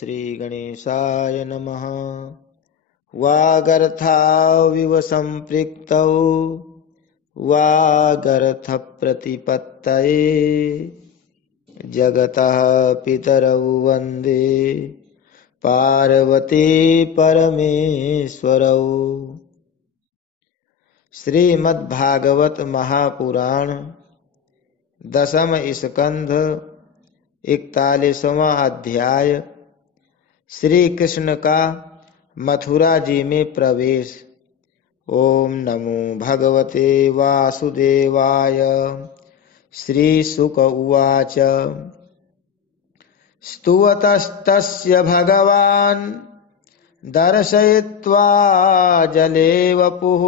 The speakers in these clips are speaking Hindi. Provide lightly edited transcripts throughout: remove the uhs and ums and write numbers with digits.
श्री गणेशाय नमः। वागर्थाविव सम्पृक्तौ वागर्थ प्रतिपत्तये जगतः पितरौ वन्दे पार्वती परमेश्वरौ। श्रीमद्भागवत महापुराण दशम स्कंध 41वां अध्याय। श्री कृष्ण का मथुरा जी में प्रवेश। ओम नमो भगवते वासुदेवाय। श्री शुक उवाच। स्तुवतस्तस्य भगवान् दर्शयित्वा जले वपुः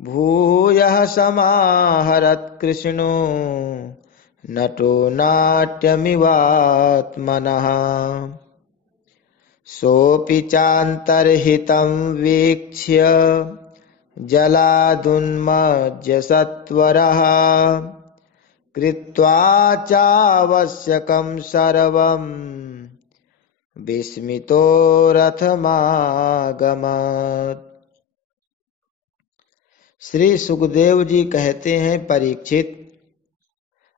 भूयः समाहरत् कृष्णो नटो नाट्यमिवात्मनः। सोऽपि चान्तर्हितं वीक्ष्य जलादुन्मज्य सत्वरः कृत्वा चावश्यकं सर्वं विस्मितो रथमागमत्। श्री सुखदेव जी कहते हैं, परीक्षित,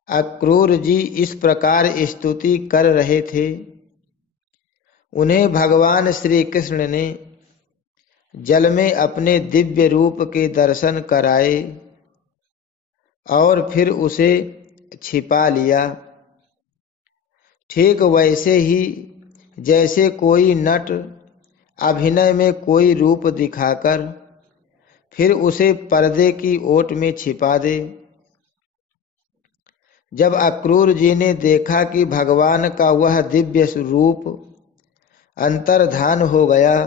अक्रूर जी इस प्रकार स्तुति कर रहे थे। उन्हें भगवान श्री कृष्ण ने जल में अपने दिव्य रूप के दर्शन कराए और फिर उसे छिपा लिया। ठीक वैसे ही जैसे कोई नट अभिनय में कोई रूप दिखाकर फिर उसे पर्दे की ओट में छिपा दे। जब अक्रूर जी ने देखा कि भगवान का वह दिव्य रूप अंतर्धान हो गया,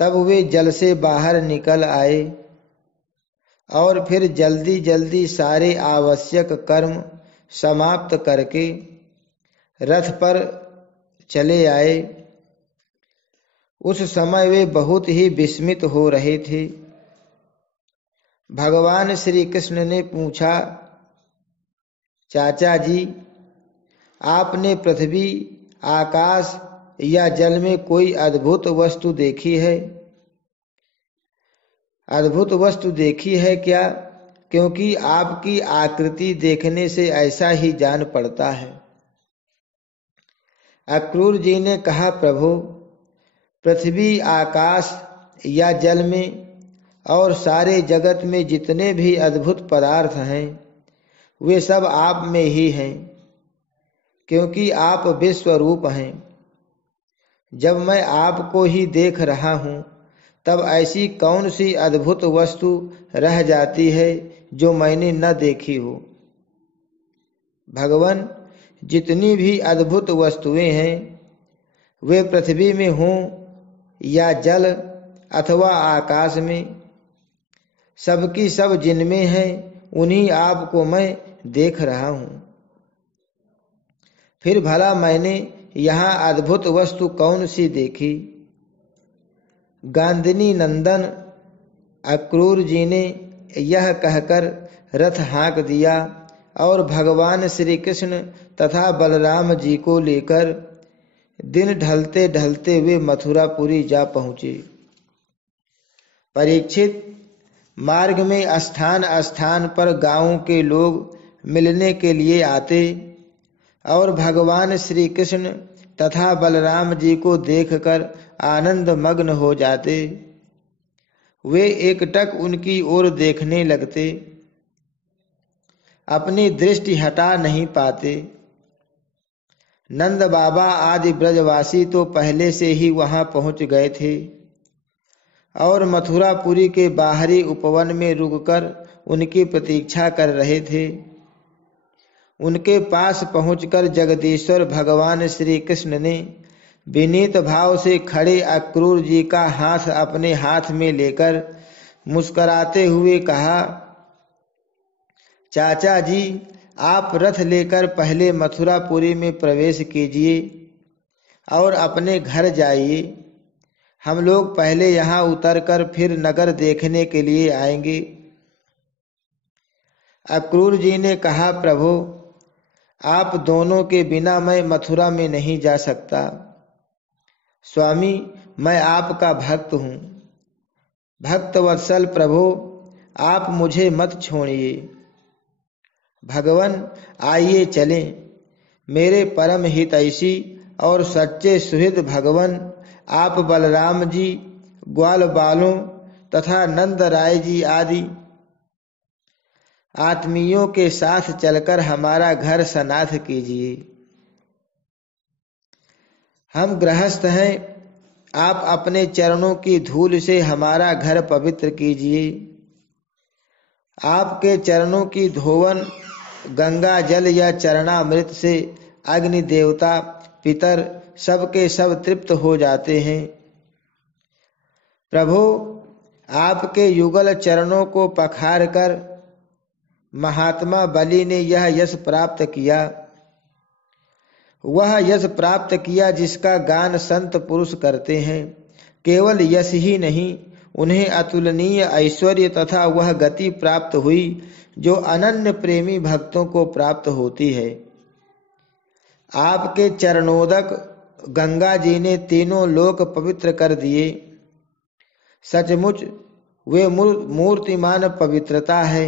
तब वे जल से बाहर निकल आए और फिर जल्दी जल्दी सारे आवश्यक कर्म समाप्त करके रथ पर चले आए। उस समय वे बहुत ही विस्मित हो रहे थे। भगवान श्री कृष्ण ने पूछा, चाचा जी, आपने पृथ्वी, आकाश या जल में कोई अद्भुत वस्तु देखी है? अद्भुत वस्तु देखी है क्या? क्योंकि आपकी आकृति देखने से ऐसा ही जान पड़ता है। अक्रूर जी ने कहा, प्रभु, पृथ्वी, आकाश या जल में और सारे जगत में जितने भी अद्भुत पदार्थ हैं वे सब आप में ही हैं, क्योंकि आप विश्वरूप हैं। जब मैं आपको ही देख रहा हूं तब ऐसी कौन सी अद्भुत वस्तु रह जाती है जो मैंने न देखी हो। भगवान, जितनी भी अद्भुत वस्तुएं हैं वे पृथ्वी में हों या जल अथवा आकाश में, सबकी सब जिनमें है उन्हीं आपको मैं देख रहा हूं। फिर भला मैंने यहाँ अद्भुत वस्तु कौन सी देखी? गांधिनी नंदन अक्रूर जी ने यह कहकर रथ हाँक दिया और भगवान श्री कृष्ण तथा बलराम जी को लेकर दिन ढलते ढलते वे मथुरापुरी जा पहुंचे। परीक्षित, मार्ग में स्थान स्थान पर गांवों के लोग मिलने के लिए आते और भगवान श्री कृष्ण तथा बलराम जी को देखकर आनंद मग्न हो जाते। वे एकटक उनकी ओर देखने लगते, अपनी दृष्टि हटा नहीं पाते। नंद बाबा आदि ब्रजवासी तो पहले से ही वहां पहुंच गए थे और मथुरापुरी के बाहरी उपवन में रुककर उनकी प्रतीक्षा कर रहे थे। उनके पास पहुंचकर जगदीश्वर भगवान श्री कृष्ण ने विनीत भाव से खड़े अक्रूर जी का हाथ अपने हाथ में लेकर मुस्कुराते हुए कहा, चाचा जी, आप रथ लेकर पहले मथुरापुरी में प्रवेश कीजिए और अपने घर जाइए। हम लोग पहले यहाँ उतरकर फिर नगर देखने के लिए आएंगे। अक्रूर जी ने कहा, प्रभु, आप दोनों के बिना मैं मथुरा में नहीं जा सकता। स्वामी, मैं आपका भक्त हूँ। भक्त वत्सल प्रभु, आप मुझे मत छोड़िए। भगवन, आइए चलें। मेरे परम हितैषी और सच्चे सुहृद भगवन, आप बलराम जी, ग्वाल बालों तथा नंद राय जी आदि आत्मीयों के साथ चलकर हमारा घर सनाथ कीजिए। हम गृहस्थ हैं, आप अपने चरणों की धूल से हमारा घर पवित्र कीजिए। आपके चरणों की धोवन गंगा जल या चरणामृत से अग्नि देवता पितर सबके सब तृप्त हो जाते हैं। प्रभु, आपके युगल चरणों को पखार कर महात्मा बलि ने यह यश प्राप्त किया। वह यश प्राप्त किया जिसका गान संत पुरुष करते हैं। केवल यश ही नहीं, उन्हें अतुलनीय ऐश्वर्य तथा वह गति प्राप्त हुई जो अनन्य प्रेमी भक्तों को प्राप्त होती है। आपके चरणोदक गंगा जी ने तीनों लोक पवित्र कर दिए। सचमुच वे मूर्तिमान पवित्रता है।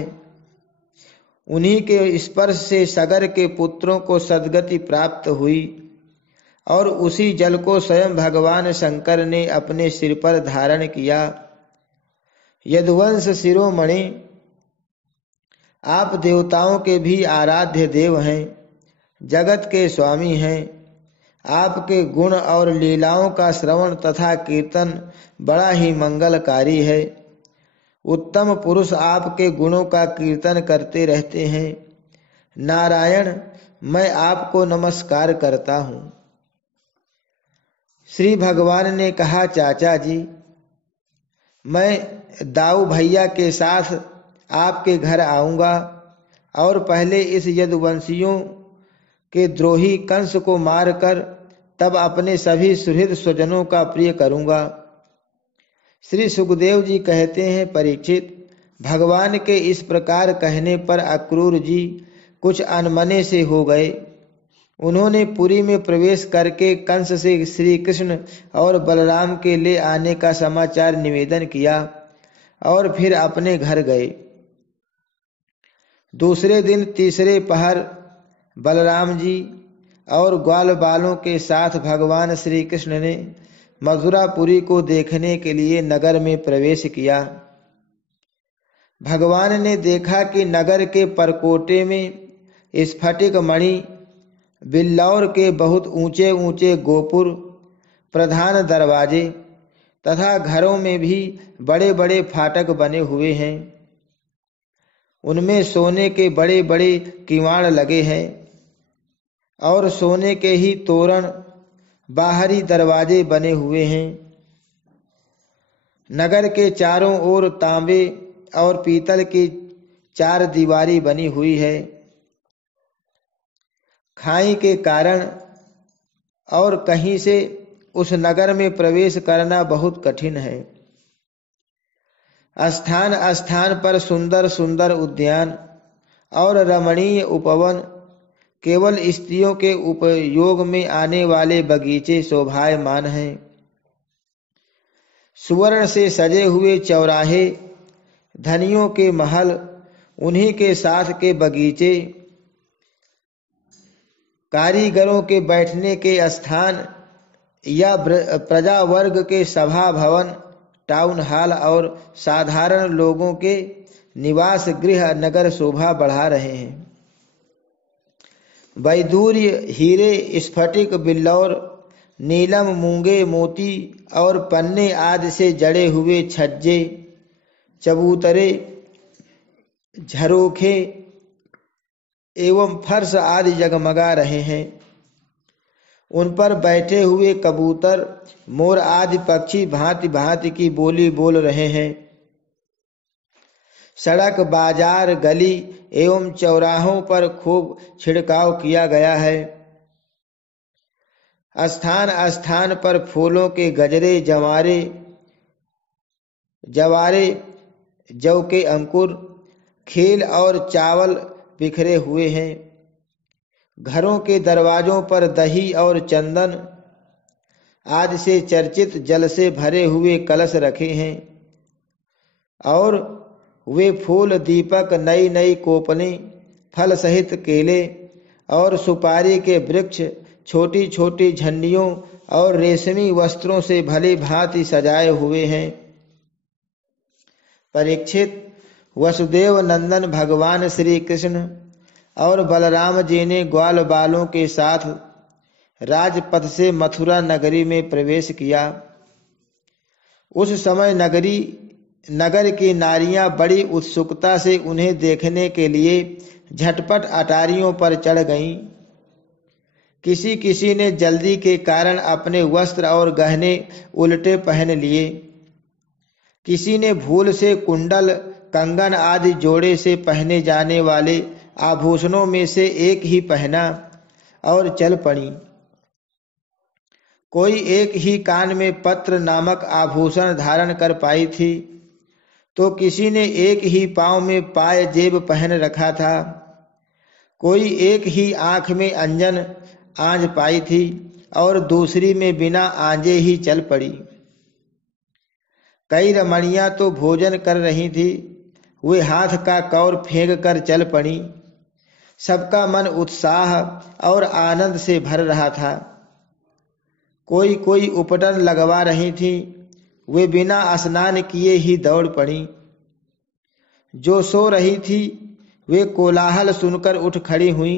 उन्हीं के स्पर्श से सगर के पुत्रों को सद्गति प्राप्त हुई और उसी जल को स्वयं भगवान शंकर ने अपने सिर पर धारण किया। यदुवंश शिरोमणि, आप देवताओं के भी आराध्य देव हैं, जगत के स्वामी हैं। आपके गुण और लीलाओं का श्रवण तथा कीर्तन बड़ा ही मंगलकारी है। उत्तम पुरुष आपके गुणों का कीर्तन करते रहते हैं। नारायण, मैं आपको नमस्कार करता हूँ। श्री भगवान ने कहा, चाचा जी, मैं दाऊ भैया के साथ आपके घर आऊंगा और पहले इस यदुवंशियों के द्रोही कंस को मारकर तब अपने सभी सुहृद स्वजनों का प्रिय करूंगा। श्री सुखदेव जी कहते हैं, परीक्षित, भगवान के इस प्रकार कहने पर अक्रूर जी कुछ अनमने से हो गए। उन्होंने पुरी में प्रवेश करके कंस से श्री कृष्ण और बलराम के ले आने का समाचार निवेदन किया और फिर अपने घर गए। दूसरे दिन तीसरे पहर बलराम जी और ग्वाल बालों के साथ भगवान श्री कृष्ण ने मथुरापुरी को देखने के लिए नगर में प्रवेश किया। भगवान ने देखा कि नगर के परकोटे में स्फटिक मणि, बिल्लौर के बहुत ऊंचे ऊंचे गोपुर, प्रधान दरवाजे तथा घरों में भी बड़े बड़े फाटक बने हुए हैं। उनमें सोने के बड़े बड़े किवाड़ लगे हैं और सोने के ही तोरण बाहरी दरवाजे बने हुए हैं। नगर के चारों ओर तांबे और पीतल की चार दीवारी बनी हुई है। खाई के कारण और कहीं से उस नगर में प्रवेश करना बहुत कठिन है। स्थान स्थान पर सुंदर सुंदर उद्यान और रमणीय उपवन, केवल स्त्रियों के उपयोग में आने वाले बगीचे शोभायमान हैं। सुवर्ण से सजे हुए चौराहे, धनियों के महल, उन्हीं के साथ के बगीचे, कारीगरों के बैठने के स्थान या प्रजा वर्ग के सभा भवन, टाउन हॉल और साधारण लोगों के निवास गृह नगर शोभा बढ़ा रहे हैं। वैदूर्य, हीरे, स्फटिक, बिल्लौर, नीलम, मूंगे, मोती और पन्ने आदि से जड़े हुए छज्जे, चबूतरे, झरोखे एवं फर्श आदि जगमगा रहे हैं। उन पर बैठे हुए कबूतर, मोर आदि पक्षी भांति भांति की बोली बोल रहे हैं। सड़क, बाजार, गली एवं चौराहों पर खूब छिड़काव किया गया है। स्थान स्थान पर फूलों के गजरे, जवारे, जौ के अंकुर, खेल और चावल बिखरे हुए हैं। घरों के दरवाजों पर दही और चंदन आदि से चर्चित जल से भरे हुए कलश रखे हैं और वे फूल, दीपक, नई नई कोपलें, फल सहित केले और सुपारी के वृक्ष, छोटी छोटी झंडियों और रेशमी वस्त्रों से भली भांति सजाए हुए हैं। परीक्षित, वसुदेव नंदन भगवान श्री कृष्ण और बलराम जी ने ग्वाल बालों के साथ राजपथ से मथुरा नगरी में प्रवेश किया। उस समय नगर की नारियां बड़ी उत्सुकता से उन्हें देखने के लिए झटपट अटारियों पर चढ़ गईं। किसी किसी ने जल्दी के कारण अपने वस्त्र और गहने उल्टे पहन लिए। किसी ने भूल से कुंडल, कंगन आदि जोड़े से पहने जाने वाले आभूषणों में से एक ही पहना और चल पड़ी। कोई एक ही कान में पत्र नामक आभूषण धारण कर पाई थी, तो किसी ने एक ही पांव में पाय जेब पहन रखा था। कोई एक ही आंख में अंजन आंज पाई थी और दूसरी में बिना आंजे ही चल पड़ी। कई रमणियां तो भोजन कर रही थी, वे हाथ का कौर फेंक कर चल पड़ी। सबका मन उत्साह और आनंद से भर रहा था। कोई कोई उपटन लगवा रही थी, वे बिना स्नान किए ही दौड़ पड़ी। जो सो रही थी वे कोलाहल सुनकर उठ खड़ी हुई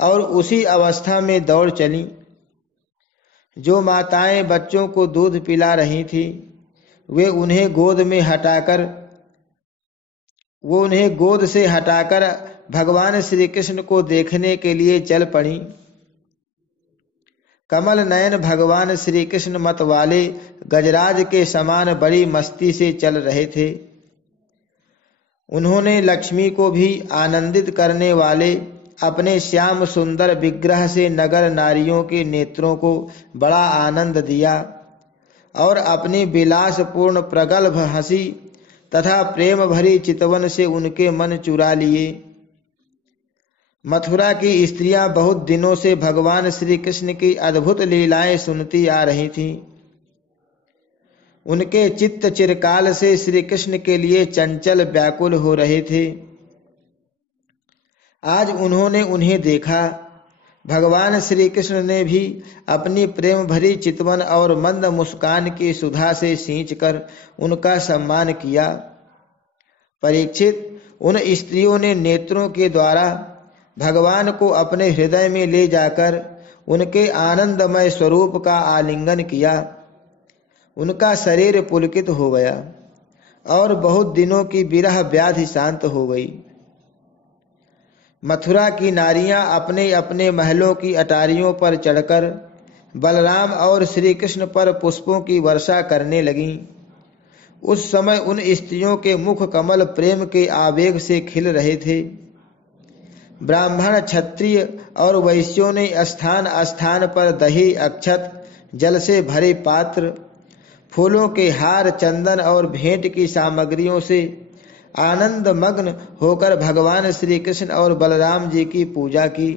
और उसी अवस्था में दौड़ चली। जो माताएं बच्चों को दूध पिला रही थी वे उन्हें गोद से हटाकर भगवान श्री कृष्ण को देखने के लिए चल पड़ी। कमल नयन भगवान श्री कृष्ण मत वाले गजराज के समान बड़ी मस्ती से चल रहे थे। उन्होंने लक्ष्मी को भी आनंदित करने वाले अपने श्याम सुंदर विग्रह से नगर नारियों के नेत्रों को बड़ा आनंद दिया और अपनी विलासपूर्ण प्रगल्भ हंसी तथा प्रेम भरी चितवन से उनके मन चुरा लिए। मथुरा की स्त्रियां बहुत दिनों से भगवान श्री कृष्ण की अद्भुत लीलाएं सुनती आ रही थीं। उनके चित्त चिरकाल से श्री कृष्ण के लिए चंचल व्याकुल हो रहे थे। आज उन्होंने उन्हें देखा। भगवान श्री कृष्ण ने भी अपनी प्रेम भरी चितवन और मंद मुस्कान की सुधा से सींचकर उनका सम्मान किया। परीक्षित, उन स्त्रियों ने नेत्रों के द्वारा भगवान को अपने हृदय में ले जाकर उनके आनंदमय स्वरूप का आलिंगन किया। उनका शरीर पुलकित हो गया और बहुत दिनों की विरह व्याधि शांत हो गई। मथुरा की नारियां अपने अपने महलों की अटारियों पर चढ़कर बलराम और श्री कृष्ण पर पुष्पों की वर्षा करने लगीं। उस समय उन स्त्रियों के मुख कमल प्रेम के आवेग से खिल रहे थे। ब्राह्मण, क्षत्रिय और वैश्यों ने स्थान स्थान पर दही, अक्षत, जल से भरे पात्र, फूलों के हार, चंदन और भेंट की सामग्रियों से आनंद मग्न होकर भगवान श्री कृष्ण और बलराम जी की पूजा की।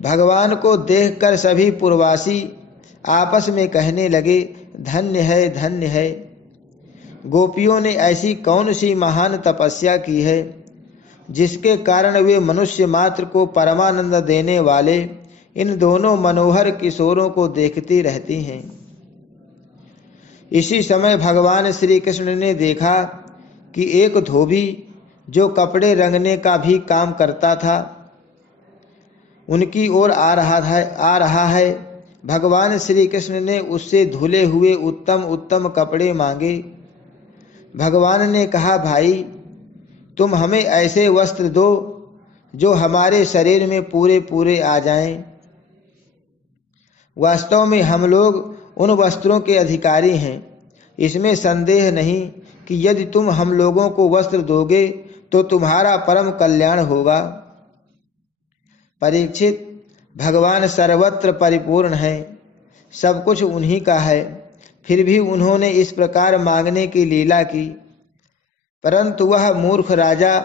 भगवान को देखकर सभी पुरवासी आपस में कहने लगे, धन्य है, धन्य है। गोपियों ने ऐसी कौन सी महान तपस्या की है जिसके कारण वे मनुष्य मात्र को परमानंद देने वाले इन दोनों मनोहर किशोरों को देखती रहती हैं। इसी समय भगवान श्री कृष्ण ने देखा कि एक धोबी जो कपड़े रंगने का भी काम करता था उनकी ओर आ रहा है। भगवान श्री कृष्ण ने उससे धुले हुए उत्तम उत्तम कपड़े मांगे। भगवान ने कहा, भाई तुम हमें ऐसे वस्त्र दो जो हमारे शरीर में पूरे पूरे आ जाएं। वास्तव में हम लोग उन वस्त्रों के अधिकारी हैं। इसमें संदेह नहीं कि यदि तुम हम लोगों को वस्त्र दोगे तो तुम्हारा परम कल्याण होगा। परीक्षित, भगवान सर्वत्र परिपूर्ण है, सब कुछ उन्हीं का है। फिर भी उन्होंने इस प्रकार मांगने की लीला की, परंतु वह मूर्ख राजा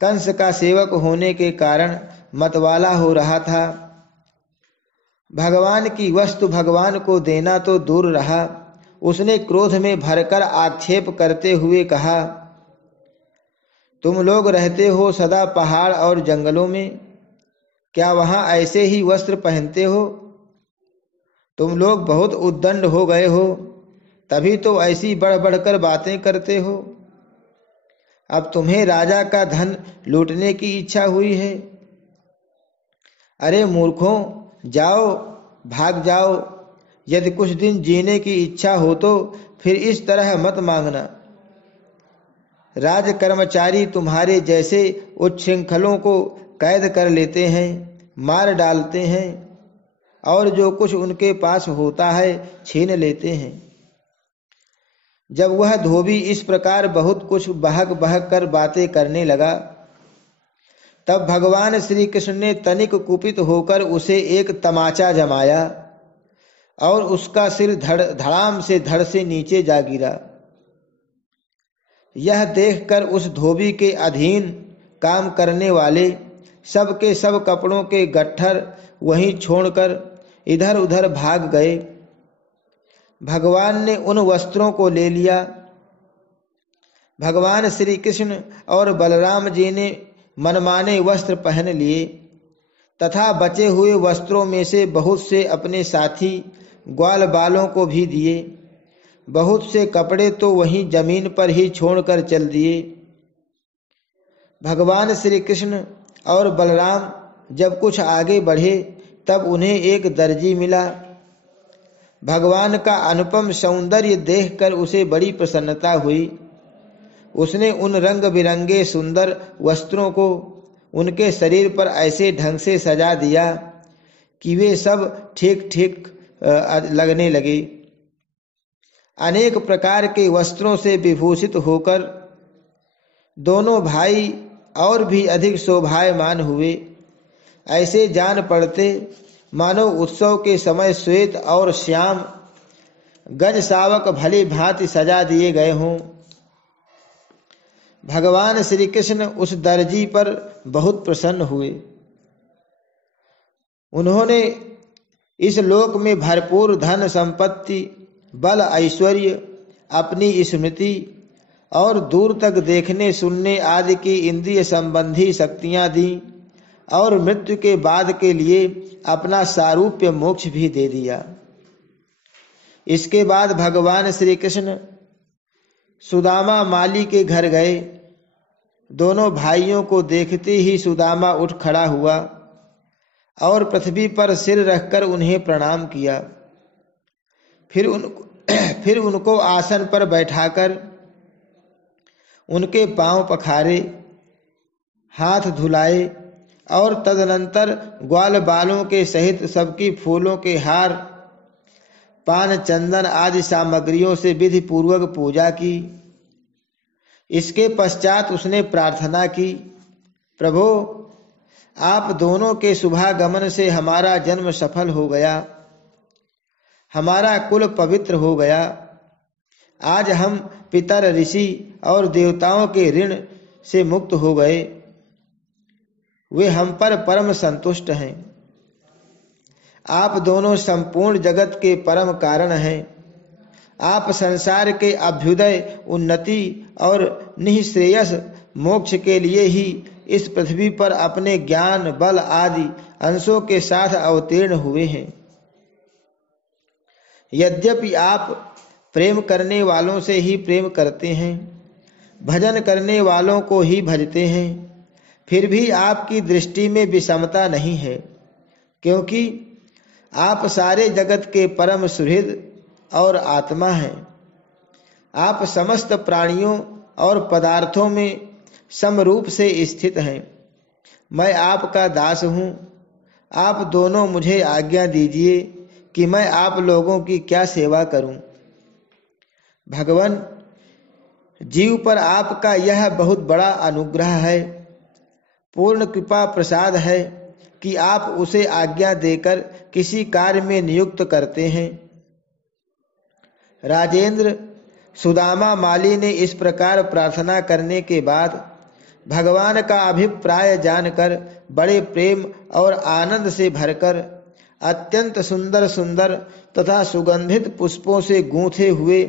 कंस का सेवक होने के कारण मतवाला हो रहा था। भगवान की वस्तु भगवान को देना तो दूर रहा, उसने क्रोध में भरकर आक्षेप करते हुए कहा, तुम लोग रहते हो सदा पहाड़ और जंगलों में, क्या वहां ऐसे ही वस्त्र पहनते हो? तुम लोग बहुत उद्दंड हो गए हो, तभी तो ऐसी बढ़ बढ़कर बातें करते हो। अब तुम्हें राजा का धन लूटने की इच्छा हुई है। अरे मूर्खों, जाओ, भाग जाओ। यदि कुछ दिन जीने की इच्छा हो तो फिर इस तरह मत मांगना। राज कर्मचारी तुम्हारे जैसे उच्छृंखलों को कैद कर लेते हैं, मार डालते हैं और जो कुछ उनके पास होता है छीन लेते हैं। जब वह धोबी इस प्रकार बहुत कुछ बहक बहक कर बातें करने लगा, तब भगवान श्री कृष्ण ने तनिक कुपित होकर उसे एक तमाचा जमाया और उसका सिर धड़ाम से धड़ से नीचे जा गिरा। यह देखकर उस धोबी के अधीन काम करने वाले सब के सब कपड़ों के गट्ठर वहीं छोड़कर इधर उधर भाग गए। भगवान ने उन वस्त्रों को ले लिया। भगवान श्री कृष्ण और बलराम जी ने मनमाने वस्त्र पहन लिए तथा बचे हुए वस्त्रों में से बहुत से अपने साथी ग्वाल बालों को भी दिए। बहुत से कपड़े तो वहीं जमीन पर ही छोड़कर चल दिए। भगवान श्री कृष्ण और बलराम जब कुछ आगे बढ़े तब उन्हें एक दर्जी मिला। भगवान का अनुपम सौंदर्य देखकर उसे बड़ी प्रसन्नता हुई। उसने उन रंग बिरंगे सुंदर वस्त्रों को उनके शरीर पर ऐसे ढंग से सजा दिया कि वे सब ठीक ठीक लगने लगे। अनेक प्रकार के वस्त्रों से विभूषित होकर दोनों भाई और भी अधिक शोभायमान हुए। ऐसे जान पड़ते मानो उत्सव के समय श्वेत और श्याम गज सावक भली भांति सजा दिए गए हों। भगवान श्री कृष्ण उस दर्जी पर बहुत प्रसन्न हुए। उन्होंने इस लोक में भरपूर धन संपत्ति, बल, ऐश्वर्य, अपनी स्मृति और दूर तक देखने सुनने आदि की इंद्रिय संबंधी शक्तियां दी और मृत्यु के बाद के लिए अपना सारूप्य मोक्ष भी दे दिया। इसके बाद भगवान श्री कृष्ण सुदामा माली के घर गए। दोनों भाइयों को देखते ही सुदामा उठ खड़ा हुआ और पृथ्वी पर सिर रखकर उन्हें प्रणाम किया। फिर उनको आसन पर बैठाकर उनके पांव पखारे, हाथ धुलाए और तदनंतर ग्वाल बालों के सहित सबकी फूलों के हार, पान, चंदन आदि सामग्रियों से विधि पूर्वक पूजा की। इसके पश्चात उसने प्रार्थना की, प्रभो, आप दोनों के शुभागमन से हमारा जन्म सफल हो गया, हमारा कुल पवित्र हो गया। आज हम पितर, ऋषि और देवताओं के ऋण से मुक्त हो गए। वे हम पर परम संतुष्ट हैं। आप दोनों संपूर्ण जगत के परम कारण हैं। आप संसार के अभ्युदय, उन्नति और निःश्रेयस मोक्ष के लिए ही इस पृथ्वी पर अपने ज्ञान, बल आदि अंशों के साथ अवतीर्ण हुए हैं। यद्यपि आप प्रेम करने वालों से ही प्रेम करते हैं, भजन करने वालों को ही भजते हैं, फिर भी आपकी दृष्टि में विषमता नहीं है, क्योंकि आप सारे जगत के परम सुहृद और आत्मा हैं। आप समस्त प्राणियों और पदार्थों में समरूप से स्थित हैं। मैं आपका दास हूँ। आप दोनों मुझे आज्ञा दीजिए कि मैं आप लोगों की क्या सेवा करूं। भगवान, जीव पर आपका यह बहुत बड़ा अनुग्रह है, पूर्ण कृपा प्रसाद है कि आप उसे आज्ञा देकर किसी कार्य में नियुक्त करते हैं। राजेंद्र, सुदामा माली ने इस प्रकार प्रार्थना करने के बाद भगवान का अभिप्राय जानकर बड़े प्रेम और आनंद से भरकर अत्यंत सुंदर सुंदर तथा सुगंधित पुष्पों से गूंथे हुए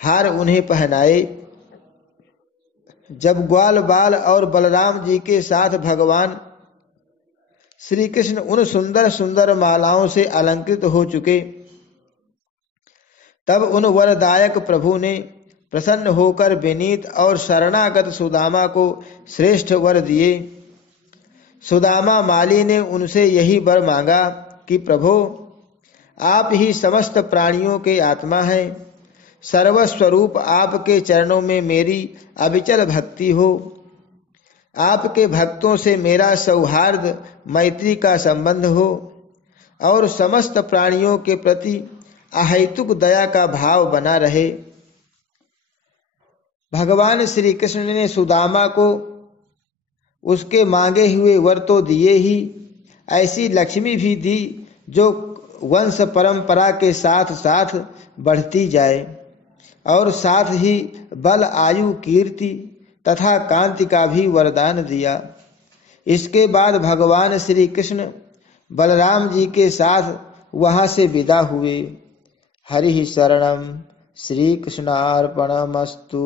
हार उन्हें पहनाए। जब ग्वाल बाल और बलराम जी के साथ भगवान श्री कृष्ण उन सुंदर सुंदर मालाओं से अलंकृत हो चुके, तब उन वरदायक प्रभु ने प्रसन्न होकर विनीत और शरणागत सुदामा को श्रेष्ठ वर दिए। सुदामा माली ने उनसे यही वर मांगा कि प्रभो, आप ही समस्त प्राणियों के आत्मा हैं, सर्वस्वरूप आपके चरणों में मेरी अविचल भक्ति हो। आपके भक्तों से मेरा सौहार्द मैत्री का संबंध हो और समस्त प्राणियों के प्रति अहैतुक दया का भाव बना रहे। भगवान श्री कृष्ण ने सुदामा को उसके मांगे हुए वर तो दिए ही, ऐसी लक्ष्मी भी दी जो वंश परंपरा के साथ साथ बढ़ती जाए और साथ ही बल आयु कीर्ति तथा कांति का भी वरदान दिया। इसके बाद भगवान श्री कृष्ण बलराम जी के साथ वहां से विदा हुए। हरि शरणम। श्री कृष्णार्पणमस्तु।